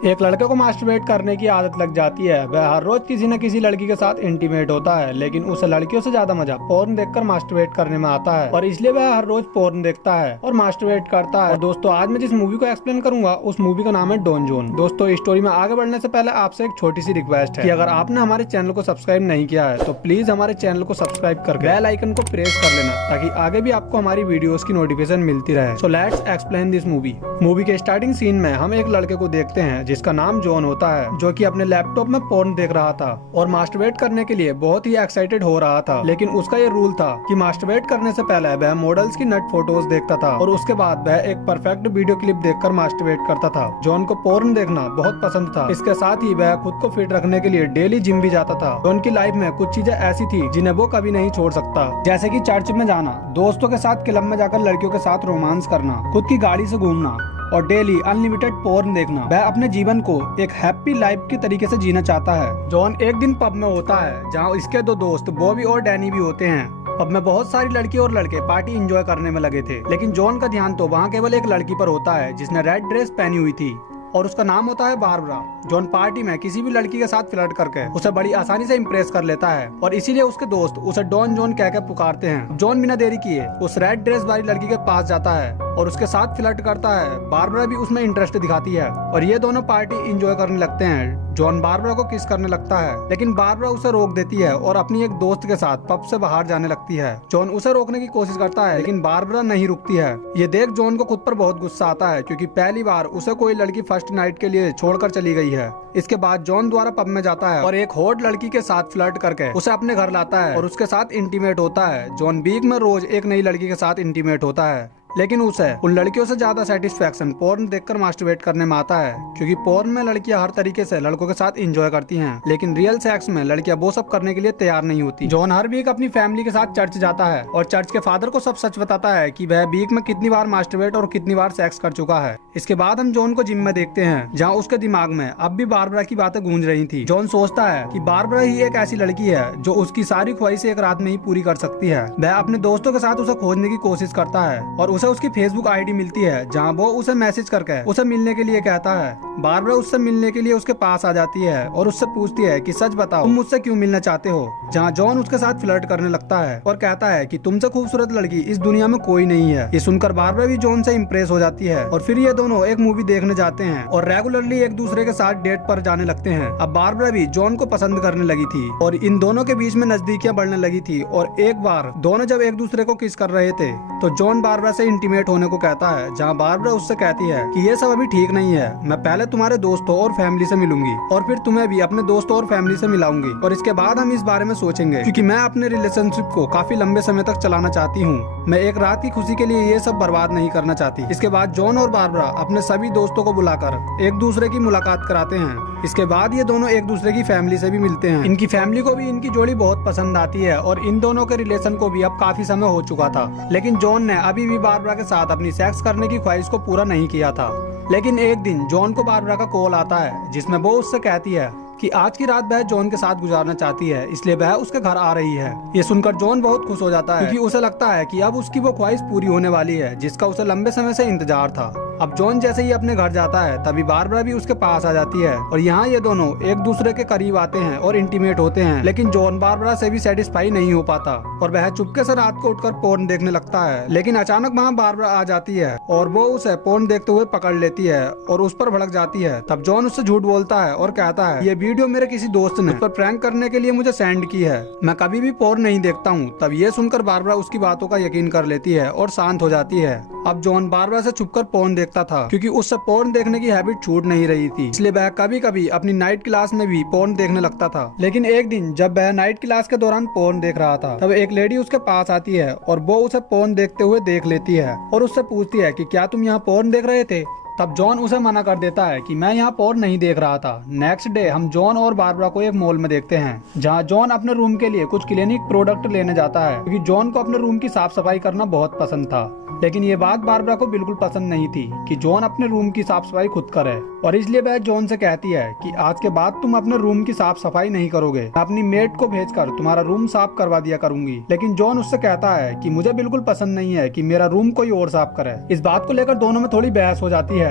एक लड़के को मास्टरबेट करने की आदत लग जाती है। वह हर रोज किसी न किसी लड़की के साथ इंटीमेट होता है, लेकिन उसे लड़कियों से ज्यादा मजा पोर्न देखकर मास्टरबेट करने में आता है और इसलिए वह हर रोज पोर्न देखता है और मास्टरबेट करता है। दोस्तों, आज मैं जिस मूवी को एक्सप्लेन करूंगा उस मूवी का नाम है डॉन जॉन। दोस्तों, इस स्टोरी में आगे बढ़ने से पहले आपसे एक छोटी सी रिक्वेस्ट है कि अगर आपने हमारे चैनल को सब्सक्राइब नहीं किया है तो प्लीज हमारे चैनल को सब्सक्राइब करके बेल आइकन को प्रेस कर लेना ताकि आगे भी आपको हमारी वीडियोस की नोटिफिकेशन मिलती रहे। So let's explain this movie. Movie के स्टार्टिंग सीन में हम एक लड़के को देखते हैं जिसका नाम जॉन होता है, जो कि अपने लैपटॉप में पोर्न देख रहा था और मास्टरबेट करने के लिए बहुत ही एक्साइटेड हो रहा था। लेकिन उसका ये रूल था कि मास्टरबेट करने से पहले वह मॉडल्स की नट फोटोज देखता था और उसके बाद वह एक परफेक्ट वीडियो क्लिप देखकर मास्टरबेट करता था। जॉन को पोर्न देखना बहुत पसंद था। इसके साथ ही वह खुद को फिट रखने के लिए डेली जिम भी जाता था। जॉन की लाइफ में कुछ चीजें ऐसी थी जिन्हें वो कभी नहीं छोड़ सकता, जैसे कि चर्च में जाना, दोस्तों के साथ क्लब में जाकर लड़कियों के साथ रोमांस करना, खुद की गाड़ी से घूमना और डेली अनलिमिटेड पोर्न देखना। वह अपने जीवन को एक हैप्पी लाइफ के तरीके से जीना चाहता है। जॉन एक दिन पब में होता है जहां इसके दो दोस्त बॉबी और डैनी भी होते हैं। पब में बहुत सारी लड़की और लड़के पार्टी एंजॉय करने में लगे थे, लेकिन जॉन का ध्यान तो वहाँ केवल एक लड़की पर होता है जिसने रेड ड्रेस पहनी हुई थी और उसका नाम होता है बारबरा। जॉन पार्टी में किसी भी लड़की के साथ फ्लर्ट करके उसे बड़ी आसानी से इम्प्रेस कर लेता है और इसीलिए उसके दोस्त उसे डॉन जॉन कह के पुकारते हैं। जॉन बिना देरी किए उस रेड ड्रेस वाली लड़की के पास जाता है और उसके साथ फ्लर्ट करता है। बारबरा भी उसमें इंटरेस्ट दिखाती है और ये दोनों पार्टी एंजॉय करने लगते हैं। जॉन बारबरा को किस करने लगता है, लेकिन बारबरा उसे रोक देती है और अपनी एक दोस्त के साथ पब से बाहर जाने लगती है। जॉन उसे रोकने की कोशिश करता है, लेकिन बारबरा नहीं रुकती है। ये देख जॉन को खुद पर बहुत गुस्सा आता है, क्योंकि पहली बार उसे कोई लड़की फर्स्ट नाइट के लिए छोड़कर चली गई है। इसके बाद जॉन द्वारा पब में जाता है और एक हॉट लड़की के साथ फ्लर्ट करके उसे अपने घर लाता है और उसके साथ इंटीमेट होता है। जॉन वीक में रोज एक नई लड़की के साथ इंटीमेट होता है, लेकिन उसे उन लड़कियों से ज्यादा सेटिस्फेक्शन पोर्न देखकर मास्टरबेट करने में आता है, क्योंकि पोर्न में लड़कियां हर तरीके से लड़कों के साथ एंजॉय करती हैं, लेकिन रियल सेक्स में लड़कियां वो सब करने के लिए तैयार नहीं होती। जॉन हर वीक अपनी फैमिली के साथ चर्च जाता है और चर्च के फादर को सब सच बताता है कि वह वीक में कितनी बार मास्टरबेट और कितनी बार सेक्स कर चुका है। इसके बाद हम जॉन को जिम में देखते हैं, जहाँ उसके दिमाग में अब भी बारबरा की बातें गूंज रही थी। जॉन सोचता है कि बारबरा ही एक ऐसी लड़की है जो उसकी सारी ख्वाहिशें एक रात में ही पूरी कर सकती है। वह अपने दोस्तों के साथ उसे खोजने की कोशिश करता है और उसे उसकी फेसबुक आईडी मिलती है, जहां वो उसे मैसेज करके उसे मिलने के लिए कहता है। बारबरा उससे मिलने के लिए उसके पास आ जाती है और उससे पूछती है कि सच बताओ, तुम मुझसे क्यों मिलना चाहते हो। जहां जॉन उसके साथ फ्लर्ट करने लगता है और कहता है कि तुमसे खूबसूरत लड़की इस दुनिया में कोई नहीं है। ये सुनकर बारबरा भी जॉन से इम्प्रेस हो जाती है और फिर ये दोनों एक मूवी देखने जाते हैं और रेगुलरली एक दूसरे के साथ डेट पर जाने लगते हैं। अब बारबरा भी जॉन को पसंद करने लगी थी और इन दोनों के बीच में नजदीकियां बढ़ने लगी थी। और एक बार दोनों जब एक दूसरे को किस कर रहे थे तो जॉन बारबरा से इंटीमेट होने को कहता है, जहाँ बारबरा उससे कहती है कि ये सब अभी ठीक नहीं है, मैं पहले तुम्हारे दोस्तों और फैमिली से मिलूंगी और फिर तुम्हें भी अपने दोस्तों और फैमिली से मिलाऊंगी और इसके बाद हम इस बारे में सोचेंगे, क्योंकि मैं अपने रिलेशनशिप को काफी लंबे समय तक चलाना चाहती हूँ। मैं एक रात की खुशी के लिए ये सब बर्बाद नहीं करना चाहती। इसके बाद जॉन और बारबरा अपने सभी दोस्तों को बुलाकर एक दूसरे की मुलाकात कराते हैं। इसके बाद ये दोनों एक दूसरे की फैमिली से भी मिलते हैं। इनकी फैमिली को भी इनकी जोड़ी बहुत पसंद आती है और इन दोनों के रिलेशन को भी अब काफी समय हो चुका था, लेकिन जॉन ने अभी भी बारबरा के साथ अपनी सेक्स करने की ख्वाहिश को पूरा नहीं किया था। लेकिन एक दिन जॉन को बारबरा का कॉल आता है, जिसमें वो उससे कहती है कि आज की रात वह जॉन के साथ गुजारना चाहती है, इसलिए वह उसके घर आ रही है। ये सुनकर जॉन बहुत खुश हो जाता है, क्योंकि उसे लगता है कि अब उसकी वो ख्वाहिश पूरी होने वाली है जिसका उसे लंबे समय से इंतजार था। अब जॉन जैसे ही अपने घर जाता है तभी बारबरा भी उसके पास आ जाती है और यहाँ ये दोनों एक दूसरे के करीब आते हैं और इंटीमेट होते हैं। लेकिन जॉन बारबरा से भी सेटिस्फाई नहीं हो पाता और वह चुपके से रात को उठकर पोर्न देखने लगता है। लेकिन अचानक वहाँ बारबरा आ जाती है और वो उसे पोर्न देखते हुए पकड़ लेती है और उस पर भड़क जाती है। तब जॉन उससे झूठ बोलता है और कहता है, ये वीडियो मेरे किसी दोस्त ने उस पर प्रैंक करने के लिए मुझे सेंड की है, मैं कभी भी पोर्न नहीं देखता हूँ। तब ये सुनकर बारबरा उसकी बातों का यकीन कर लेती है और शांत हो जाती है। अब जॉन बारबरा से छुपकर पोर्न देखता था, क्योंकि उससे पोर्न देखने की हैबिट छूट नहीं रही थी, इसलिए वह कभी कभी अपनी नाइट क्लास में भी पोर्न देखने लगता था। लेकिन एक दिन जब वह नाइट क्लास के दौरान पोर्न देख रहा था, तब एक लेडी उसके पास आती है और वो उसे पोर्न देखते हुए देख लेती है और उससे पूछती है कि क्या तुम यहाँ पोर्न देख रहे थे। तब जॉन उसे मना कर देता है कि मैं यहाँ पोर्न नहीं देख रहा था। नेक्स्ट डे हम जॉन और बारबरा को एक मॉल में देखते हैं, जहाँ जॉन अपने रूम के लिए कुछ क्लिनिक प्रोडक्ट लेने जाता है, क्योंकि जॉन को अपने रूम की साफ सफाई करना बहुत पसंद था। लेकिन ये बात बारबरा को बिल्कुल पसंद नहीं थी कि जॉन अपने रूम की साफ सफाई खुद करे और इसलिए वह जॉन से कहती है कि आज के बाद तुम अपने रूम की साफ सफाई नहीं करोगे, अपनी मेड को भेजकर तुम्हारा रूम साफ करवा दिया करूंगी। लेकिन जॉन उससे कहता है कि मुझे बिल्कुल पसंद नहीं है कि मेरा रूम कोई और साफ करे। इस बात को लेकर दोनों में थोड़ी बहस हो जाती है।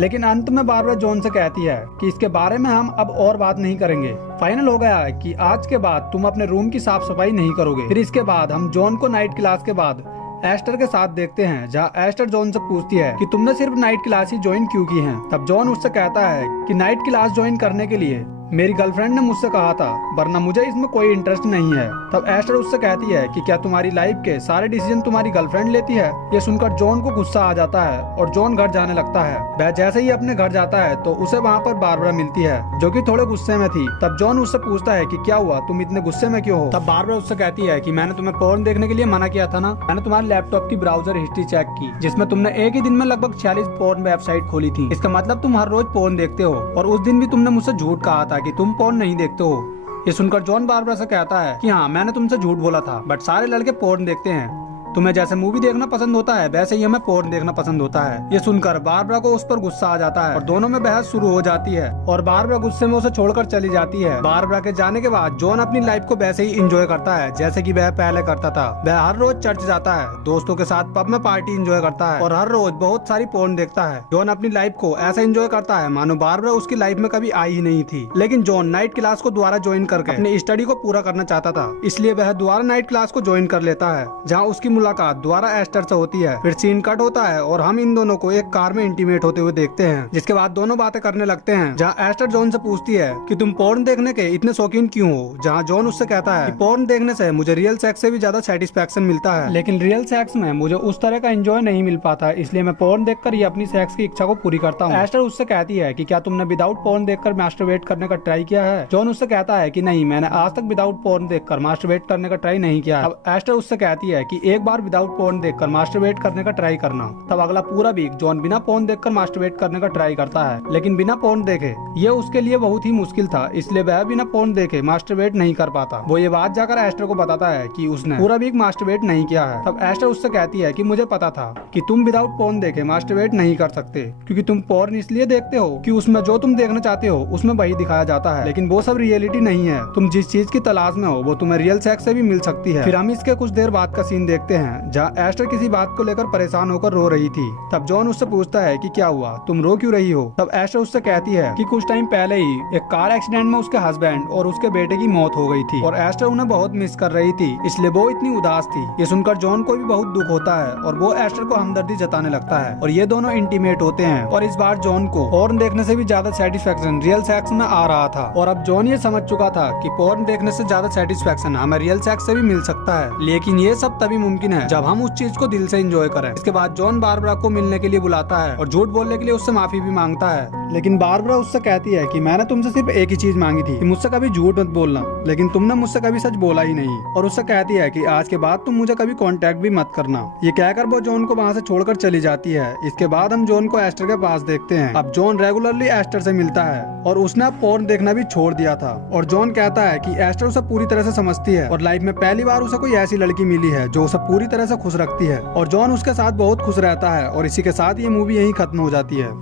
लेकिन अंत में बारबरा जॉन से कहती है कि इसके बारे में हम अब और बात नहीं करेंगे। फाइनल हो गया है कि आज के बाद तुम अपने रूम की साफ सफाई नहीं करोगे। फिर इसके बाद हम जॉन को नाइट क्लास के बाद एस्टर के साथ देखते हैं, जहां एस्टर जॉन से पूछती है कि तुमने सिर्फ नाइट क्लास ही ज्वाइन क्यों की है। तब जॉन उससे कहता है कि नाइट क्लास ज्वाइन करने के लिए मेरी गर्लफ्रेंड ने मुझसे कहा था, वरना मुझे इसमें कोई इंटरेस्ट नहीं है। तब एस्टर उससे कहती है कि क्या तुम्हारी लाइफ के सारे डिसीजन तुम्हारी गर्लफ्रेंड लेती है। ये सुनकर जॉन को गुस्सा आ जाता है और जॉन घर जाने लगता है। वह जैसे ही अपने घर जाता है तो उसे वहाँ पर बारबरा मिलती है, जो कि थोड़े गुस्से में थी। तब जॉन उससे पूछता है कि क्या हुआ, तुम इतने गुस्से में क्यों हो। तब बारबरा उससे कहती है कि मैंने तुम्हें पोर्न देखने के लिए मना किया था ना। मैंने तुम्हारे लैपटॉप की ब्राउजर हिस्ट्री चेक की, जिसमें तुमने एक ही दिन में लगभग 46 पोर्न वेबसाइट खोली थी। इसका मतलब तुम हर रोज पोर्न देखते हो, और उस दिन भी तुमने मुझसे झूठ कहा था कि तुम पोर्न नहीं देखते हो। ये सुनकर जॉन बारबरा से कहता है कि हाँ, मैंने तुमसे झूठ बोला था, बट सारे लड़के पोर्न देखते हैं। तुम्हें जैसे मूवी देखना पसंद होता है, वैसे ही हमें पोर्न देखना पसंद होता है। ये सुनकर बारबरा को उस पर गुस्सा आ जाता है और दोनों में बहस शुरू हो जाती है और बारबरा गुस्से में उसे छोड़कर चली जाती है। बारबरा के जाने के बाद जॉन अपनी लाइफ को वैसे ही एंजॉय करता है जैसे कि वह पहले करता था। वह हर रोज चर्च जाता है, दोस्तों के साथ पब में पार्टी एंजॉय करता है और हर रोज बहुत सारी पोर्न देखता है। जॉन अपनी लाइफ को ऐसा एंजॉय करता है मानो बारबरा उसकी लाइफ में कभी आई ही नहीं थी। लेकिन जॉन नाइट क्लास को दोबारा ज्वाइन करके अपनी स्टडी को पूरा करना चाहता था, इसलिए वह दोबारा नाइट क्लास को ज्वाइन कर लेता है, जहाँ उसकी मुलाकात दोबारा एस्टर से होती है। फिर सीन कट होता है और हम इन दोनों को एक कार में इंटीमेट होते हुए देखते हैं, जिसके बाद दोनों बातें करने लगते हैं। जहाँ एस्टर जॉन से पूछती है कि तुम पोर्न देखने के इतने शौकीन क्यों हो, जहाँ जॉन उससे कहता है कि पोर्न देखने से मुझे रियल सेक्स से भी ज्यादा सेटिस्फेक्शन मिलता है, लेकिन रियल सेक्स में मुझे उस तरह का एंजॉय नहीं मिल पाता, इसलिए मैं पोर्न देखकर ही अपनी सेक्स की इच्छा को पूरी करता हूँ। एस्टर उससे कहती है कि क्या तुमने विदाउट पोर्न देखकर मास्टरबेट करने का ट्राई किया है। जॉन उससे कहता है कि नहीं, मैंने आज तक विदाउट पोर्न देखकर मास्टरबेट करने का ट्राई नहीं किया। अब एस्टर उससे कहती है कि एक बार विदाउट पोर्न देखकर मास्टरबेट करने का ट्राई करना। तब अगला पूरा वीक जॉन बिना पोर्न देखकर मास्टरबेट करने का ट्राई करता है, लेकिन बिना पोर्न देखे ये उसके लिए बहुत ही मुश्किल था, इसलिए वह बिना पोर्न देखे मास्टरबेट नहीं कर पाता। वो ये बात जाकर एस्टर को बताता है कि उसने पूरा वीक मास्टरबेट नहीं किया है। तब एस्टर उससे कहती है कि मुझे पता था कि तुम विदाउट पोर्न देखे मास्टरबेट नहीं कर सकते, क्योंकि तुम पोर्न इसलिए देखते हो कि उसमें जो तुम देखना चाहते हो उसमें वही दिखाया जाता है, लेकिन वो सब रियलिटी नहीं है। तुम जिस चीज की तलाश में हो वो तुम्हें रियल सेक्स से भी मिल सकती है। फिर हम इसके कुछ देर बाद का सीन देखते हैं, जहाँ एस्टर किसी बात को लेकर परेशान होकर रो रही थी। तब जॉन उससे पूछता है कि क्या हुआ, तुम रो क्यों रही हो। तब एस्टर उससे कहती है कि कुछ टाइम पहले ही एक कार एक्सीडेंट में उसके हस्बैंड और उसके बेटे की मौत हो गई थी और एस्टर उन्हें बहुत मिस कर रही थी, इसलिए वो इतनी उदास थी। ये सुनकर जॉन को भी बहुत दुख होता है और वो एस्टर को हमदर्दी जताने लगता है और ये दोनों इंटीमेट होते हैं। और इस बार जॉन को पोर्न देखने से भी ज्यादा सेटिस्फेक्शन रियल सेक्स में आ रहा था, और अब जॉन ये समझ चुका था कि पोर्न देखने से ज्यादा सेटिस्फेक्शन हमें रियल सेक्स से भी मिल सकता है, लेकिन ये सब तभी मुमकिन है जब हम उस चीज को दिल से एंजॉय करें। इसके बाद जॉन बारबरा को मिलने के लिए बुलाता है और झूठ बोलने के लिए उससे माफी भी मांगता है, लेकिन बारबरा उससे कहती है कि मैंने तुमसे सिर्फ एक ही चीज मांगी थी कि मुझसे कभी झूठ मत बोलना, लेकिन तुमने मुझसे कभी सच बोला ही नहीं। और उससे कहती है कि आज के बाद तुम मुझे कभी कांटेक्ट भी मत करना। ये कहकर वो जॉन को वहाँ से छोड़कर चली जाती है। इसके बाद हम जॉन को एस्टर के पास देखते हैं। अब जॉन रेगुलरली एस्टर से मिलता है और उसने अब पोर्न देखना भी छोड़ दिया था, और जॉन कहता है कि एस्टर उसे पूरी तरह से समझती है और लाइफ में पहली बार उसे कोई ऐसी लड़की मिली है जो उसे पूरी तरह से खुश रखती है, और जॉन उसके साथ बहुत खुश रहता है। और इसी के साथ ये मूवी यहीं खत्म हो जाती है।